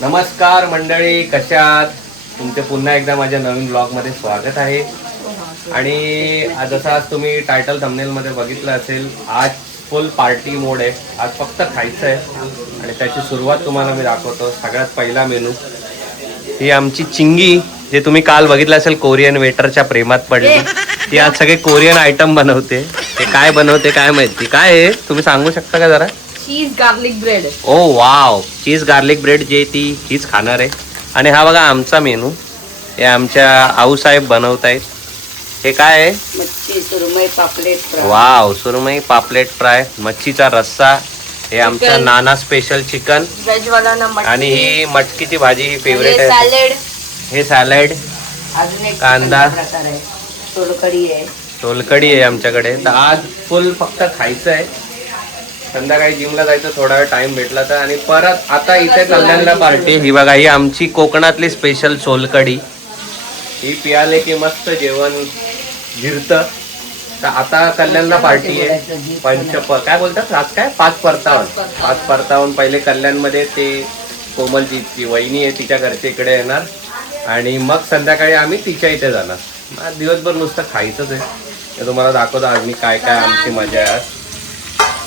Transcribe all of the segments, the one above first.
नमस्कार मंडळी, कशा आहात? तुमचे पुन्हा एकदा माझ्या नवीन ब्लॉगमध्ये स्वागत आहे. आणि जसं आज तुम्ही टायटल थंबनेलमध्ये बघितलं असेल, आज फुल पार्टी मोड आहे. आज फक्त खायचं आहे आणि त्याची सुरुवात तुम्हाला मी दाखवतो. सगळ्यात पहिला मेनू ही आमची चिंगी, जे तुम्ही काल बघितलं असेल कोरियन वेटरच्या प्रेमात पडली. ती आज सगळे कोरियन आयटम बनवते. ते काय बनवते काय माहिती. काय आहे तुम्ही सांगू शकता का जरा? Cheese garlic bread. Oh wow, cheese garlic bread जे हीच खाणार आहे. आणि हा बघा आमचा मेनू, हे आमच्या आऊसाहेब बनवत आहेत. हे काय आहे? मच्छी सुरमई पापलेट फ्राय. वाव, सुरमई पापलेट फ्राय, मच्छीचा रस्सा, हे आमचा नाना स्पेशल चिकन, वेज वाला ना मटकी. आणि ही मटकीची भाजी ही फेवरेट आहे. सॅलेड. हे सॅलड, अजून एक कांदा. प्रकार आहे, सोलकढी आहे. सोलकढी आहे आमच्याकडे. तर आज फुल फक्त खायचं आहे. संध्याकाळी जिमला जायचं, थोडा वेळ टाइम भेटला तर. आणि परत आता इथे कल्याणला पार्टी. ही बघा, ही आमची कोकणातली स्पेशल सोलकढी. ही पियाले की मस्त जेवण जिरतं. तर आता कल्याणला पार्टी आहे. काय बोलतात आज, काय 5 परतावण. पहिले कल्याणमध्ये ते कोमलची जी वहिनी आहे तिच्या घरच्या इकडे येणार आणि मग संध्याकाळी आम्ही तिच्या इथे जाणार. आज दिवसभर नुसतं खायचंच आहे. ते तुम्हाला दाखवतो आज मी काय काय आमची मजा आहे आज.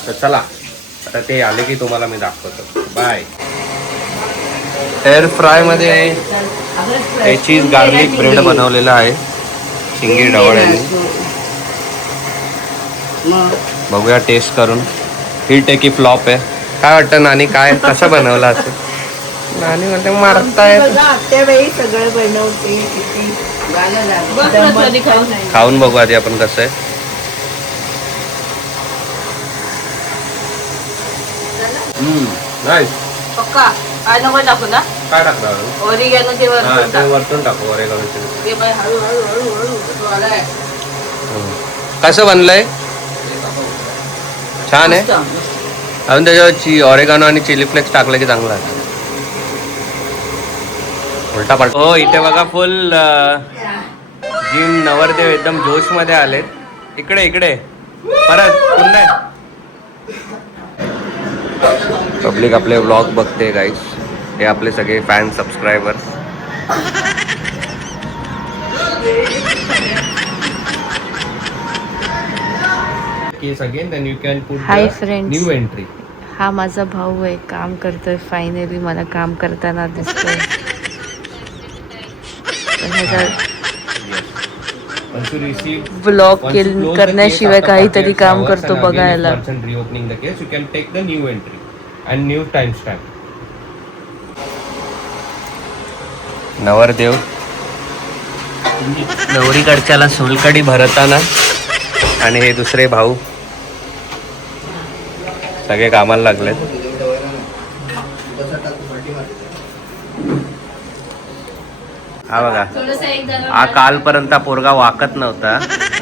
तर चला, आता ते आले की तुम्हाला मी दाखवतो. बाय. एअर फ्राय मध्ये हे चीज गार्लिक ब्रेड बनवलेलं आहे चिंगी ढवळ्याने. बघूया टेस्ट करून. हिट आहे की फ्लॉप आहे, काय वाटतं नानी? काय कसं बनवलं असं? नानी म्हणते मारताय. त्यावेळी सगळं बनवते. खाऊन बघू आधी आपण कसं आहे. नाईस. पक्का काय नको टाकू ना? काय टाकणार? ओरिगॅनो ते वरतून टाकू ओरिगॅनो. ते बाय हळू. कसं बनलंय? छान आहे. अजून त्याच्यावर ऑरेगानो आणि चिली फ्लेक्स टाकलं की चांगलं आहे. उलटा पलटा. हो, इथे बघा फुल जिम नवरदेव एकदम जोश मध्ये आलेत. इकडे परत पुन्हा पब्लिक आपले व्लॉग बघते गाईस. हे आपले सगळे fan subscriber. Hi friends, new entry. हा माझा भाऊ आहे, काम करतोय. फायनली मला काम करताना दिसतोय. ब्लॉग करण्याशिवाय काहीतरी काम करतो बघायला. नवरदेव नवरीकडच्याला सोलकढी भरताना आणि हे दुसरे भाऊ सगळे कामाला लागलेत. हा बघा, हा कालपर्यंत पोरगा वाकत नव्हता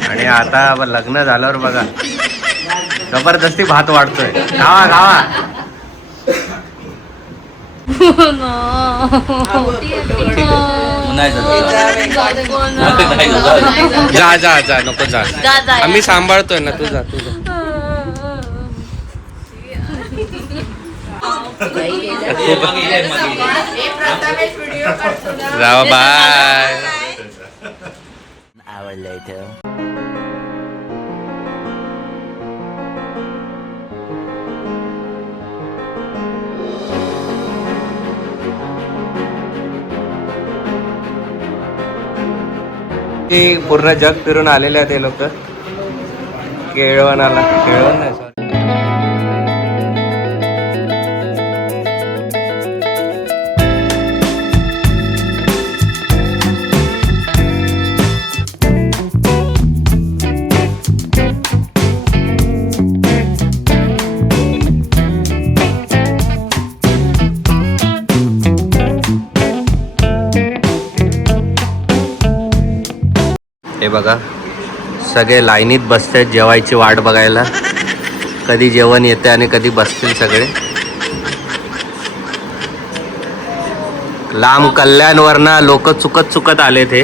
आणि आता लग्न झाल्यावर बघा जबरदस्ती भात वाढतोय. गावा जा नको जा, आम्ही सांभाळतोय ना. तुझा जावा. बाय. पूर्ण जग फिरून आलेले आहेत हे लोक. केळवण नाही सॉरी. हे बघा, सगळे लाईनीत बसतात जेवायची वाट बघायला. कधी जेवण येते आणि कधी बसतील सगळे. लांब कल्याणवरनं लोक चुकत आले ते.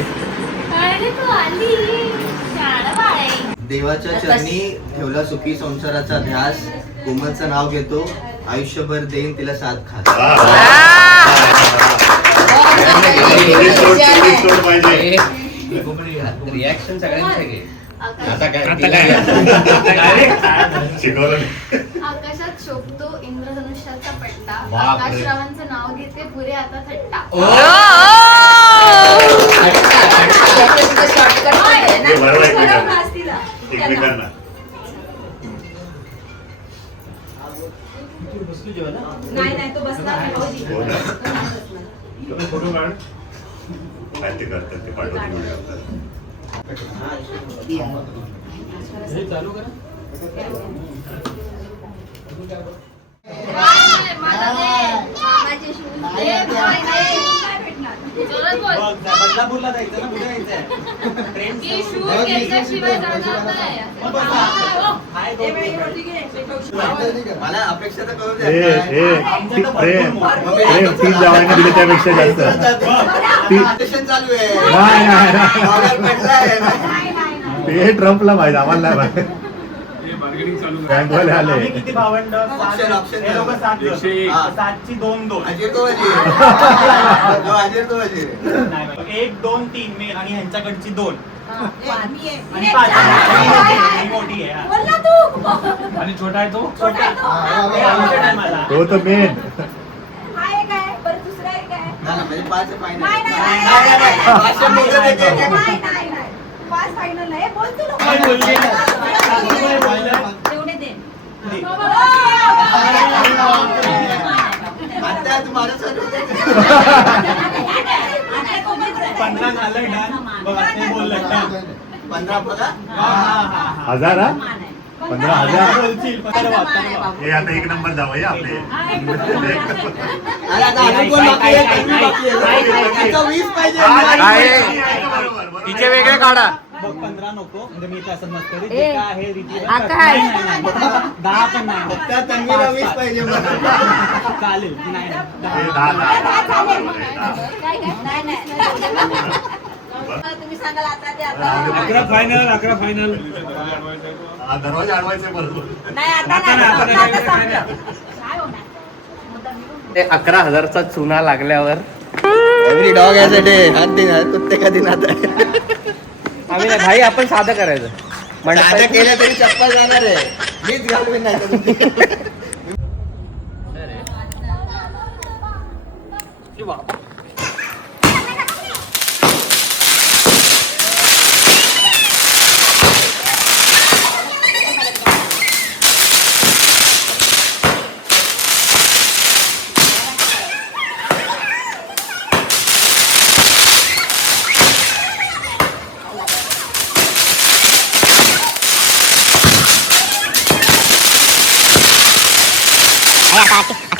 देवाच्या चरणी ठेवला सुखी संसाराचा ध्यास. कोमलचं नाव घेतो आयुष्यभर देईन तिला साथ खा. रिॲक्शन सगळ्यांचे घे. आता काय शिकवलं नाही. आकाशात शोभतो इंद्रधनुष्याचा पट्टा. बापरे. आकाशरावांचं नाव घेते पुरे आता थट्टा. ते बरोबर एकमेकांना नाही तो बसला हो ना. तुम्ही फोटो काढ. काय ते करतात ते पाठवून व्हिडिओ आपल्याला. मामाचे शूज दे, भाई दे. जोरात बोल. की शूज घेतल्याशिवाय जाणार नाही. मला अपेक्षा तर करू प्रेम तीन जावांनी दिले त्यापेक्षा जास्त. चालू आहे. नाही, नाही, नाही. डॉलर पडलाय. ते ट्रम्पला माहिती आम्हाला नाही माहिती. बँकवाले आले. ऑप्शन हे लोकं सात जण. हा. 7ची 2-2. अजय तो अजय. अजय तो अजय. 1, 2, 3 मी आणि ह्यांच्याकडची 2 मी आहे. आणि 5 ही मोठी आहे. आणि छोटा आहे तो छोटा आहे. हे आमच्या टायमाला. तो तर मेन. ना, म्हणजे 5 फायनल. नाही, नाही, नाही, नाही, पाचशे मोठं देते. काय बोलली? आता तू माझ्यासाठी 15 झालं डन. बघा ते बोललं डन. 15 बघा. हजार हा? 15,000. बोलशील, परवा. हे आता एक नंबर जावं आपले. आणि आता अजून कोण बाकी आहे? कमी बाकी आहे. आता 20 पाहिजे. तिचे वेगळे काढा. बघ 15 नको म्हणजे मी असं नसतं रे. ए, जे काय आहे रीती आकाश. नाही, नाही, नाही. 10 पण नाही. त्या तन्वीला 20 पाहिजे मला. चालेल की नाही हे 10. 10. तुम्ही सांगाल आता ते आता 11 फायनल 11 फायनल. दरवाजा अडवायचे बरोबर. नाही आता आता नाही नाही, आता आता नाही, संपलं. काय होणार ते 11,000चा चुना लागल्यावर every dog has a day. हात दिन कुत्ते का दिन आता. आम्ही नाही भाई, आपण साधं करायचं आता केलं तरी चप्पल जाणार आहे. मीच घालवीन नाही तर.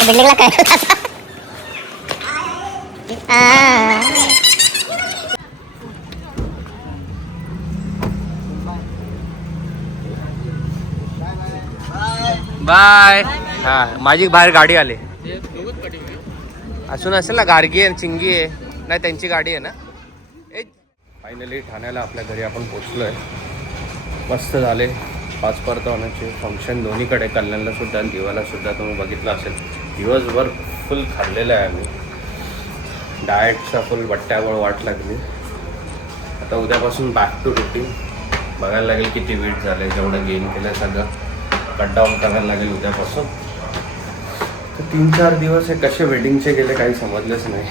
बिल्डिंगला काय बाय. हा माझी बाहेर गाडी आली असून असेल ना. गार्गी आहे, चिंगी आहे. नाही त्यांची गाडी आहे ना. फायनली ठाण्याला आपल्या घरी आपण पोचलोय. मस्त झाले 5 परतवानाचे फंक्शन दोन्हीकडे. कल्याणला सुद्धा आणि दिवाला सुद्धा तुम्ही बघितलं असेल. दिवसभर फुल खाल्लेलं आहे आम्ही. डाएटचा फुल बट्ट्यावर वाट लागली. आता उद्यापासून बॅक टू रुटीन. बघायला लागेल किती वेट झालं, जेवढं गेन केलं सगळं कट डाऊन करायला लागेल उद्यापासून. तर 3-4 दिवस हे कसे वेडिंगचे गेले काही समजलंच नाही.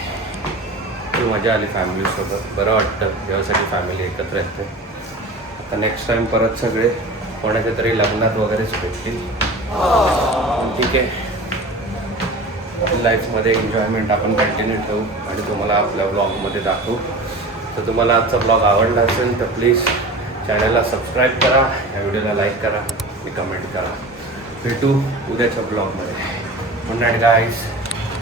खूप मजा आली फॅमिलीसोबत. बरं वाटतं जेव्हासाठी फॅमिली एकत्र येते. आता नेक्स्ट टाईम परत सगळे कोणाच्या तरी लग्नात वगैरेच भेटतील. ठीक आहे. लाईफमध्ये एन्जॉयमेंट आपण कंटिन्यू ठेवू आणि तुम्हाला आपल्या ब्लॉगमध्ये दाखवू. तर तुम्हाला आजचा ब्लॉग आवडला असेल तर प्लीज चॅनलला सबस्क्राईब करा, या व्हिडिओला लाईक करा, कमेंट करा. भेटू उद्याच्या ब्लॉगमध्ये. Good night guys.